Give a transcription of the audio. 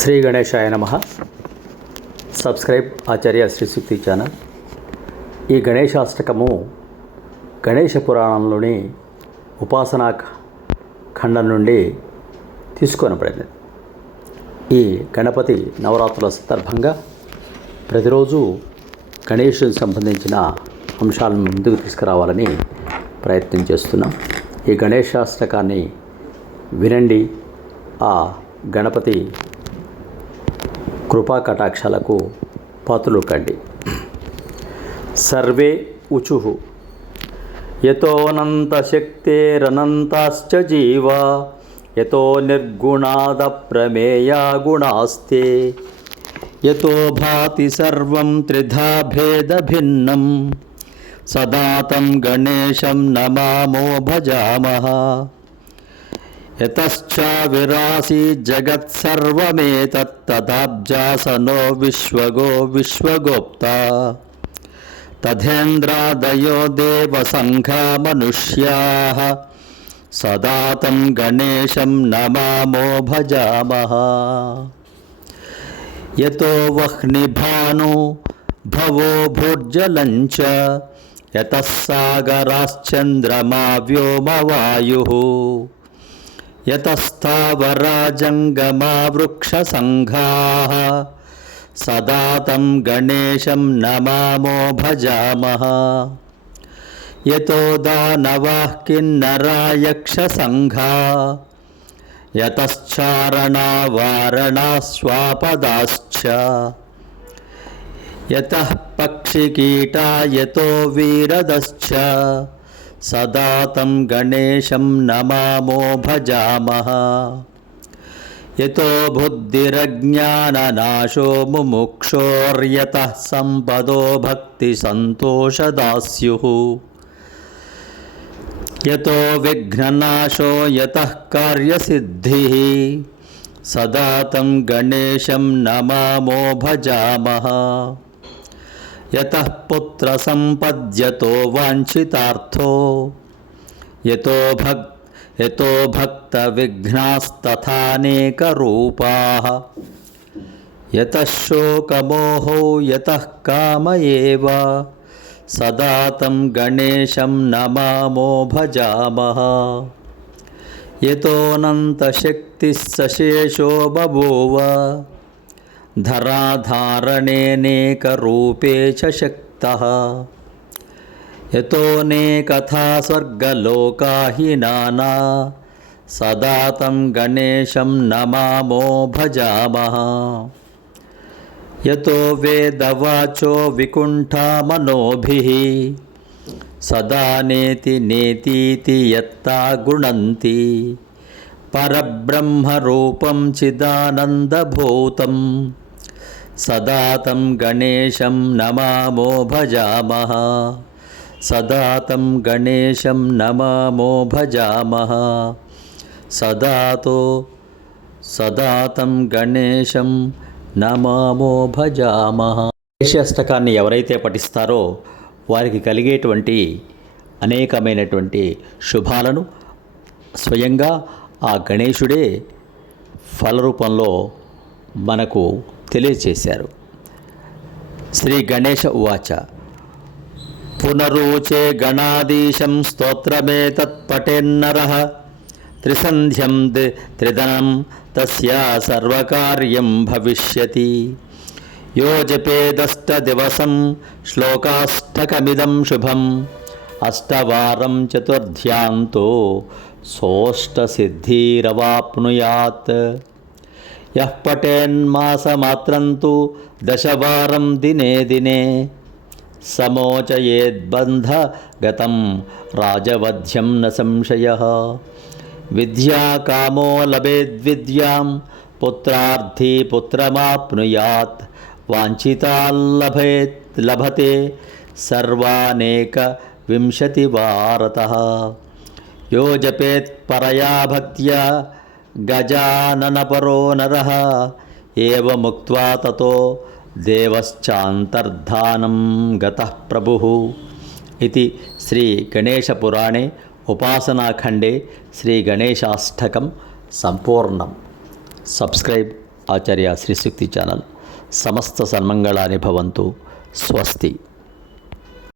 శ్రీ గణేశాయ నమ. Subscribe Acharya Srishakti channel. ఈ గణేశాష్టకము గణేష పురాణంలోని ఉపాసనా ఖండం నుండి తీసుకొనబడింది ఈ గణపతి నవరాత్రుల సందర్భంగా ప్రతిరోజు గణేషునికి సంబంధించిన అంశాలను ముందుకు తీసుకురావాలని ప్రయత్నం చేస్తున్నాం. ఈ గణేశాష్టకాన్ని వినండి. ఆ గణపతి కృపా కటాక్షాలకు పాత్రలు కండి సర్వే ఉచు. యతోనంతశక్తేరనంతాశ్చ జీవా యతో నిర్గుణాద ప్రమేయా గుణాస్తే యతో భాతి సర్వం త్రిధా భేదభిన్నం సదా తం గణేశం నమామో यतश्च विरासि नो विश्वगो विश्वगोप्ता। तथेन्द्रादयो देवसङ्घा मनुष्याः सदा तं गणेशं नमामो भजामः। यतो वह्निभानु भवो भुर्जलं च। यतः सागराश्चन्द्रमा व्योमवायुः यतस्थावराजङ्गमा वृक्षसङ्घाः सदा तं गणेशं नमामो भजामः। यतो दानवाः किन्नरा यक्षसङ्घा यतश्चारणा वारणा स्वापदाश्च। यतः पक्षिकीटा यतो वीरदश्च। सदा तम गणेशं नमामो भजामः। यतो बुद्धिरज्ञाननाशो मुमुक्षोर्यतः सम्पदो भक्तिसन्तोषदास्युः। यतो विघ्ननाशो यतः कार्यसिद्धिः सदा तं गणेशं नमामो भजामः। यतः पुत्र संपद्यतो वांछितार्थो यतो भक्त यतो भक्त यतः शोकमोहो, यतः काम एव। सदा तं गणेशं नमामो भजामः। यतोऽनन्तशक्तिः सशेषो बभूव। धराधारणेनेकरूपे च शक्तः। यतोऽनेकथा स्वर्गलोका हि नाना सदा तं गणेशं नमामो भजामः। यतो वेदवाचो विकुण्ठा मनोभिः, सदा नेति नेतीति यत्ता गुणन्ति। परब्रह्मरूपं चिदानन्दभूतं సదా గణేశం నమామో భజామ. సదా గణేశం నమామో భజామ. సదాతో సదాతం గణేశం నమామో భజామ. శేషాష్టకాన్ని ఎవరైతే పఠిస్తారో వారికి కలిగేటువంటి అనేకమైనటువంటి శుభాలను స్వయంగా ఆ గణేశుడే ఫలరూపంలో మనకు తెలియచేశారు. శ్రీ గణేష ఉవాచ పునరూచే గణాదీశం స్తోత్రమేతత్పటేన్నర త్రిసంధ్యం త్రిదనం తస్యా సర్వకార్యం భవిష్యతి. యో జపేదష్టదివసం శ్లోకాష్టకమిదం శుభం అష్టవారం చతుర్థ్యాంతో సోష్టసిద్ధిరవాప్నుయాత్ यः पठेन्मासमात्रं तु दशवारं दिने दिने समोचयेद्बन्धगतं राजवध्यं न संशयः। विद्या कामो लभेद्विद्यां पुत्रार्थी पुत्रमाप्नुयात्, वाञ्छिताल्लभेत् लभते सर्वानेकविंशतिवारतः। यो जपेत् परया भक्त्या గజాననపరో నర. ఏవముక్త్వా తతో దేవశ్చాంతర్ధానం గత ప్రభు. ఇది శ్రీ గణేశపురాణే ఉపాసనాఖండే శ్రీ గణేశాష్టకం సంపూర్ణం. Subscribe Acharya Srishakti channel. సమస్త సన్మంగళాని భవంతు. స్వస్తి.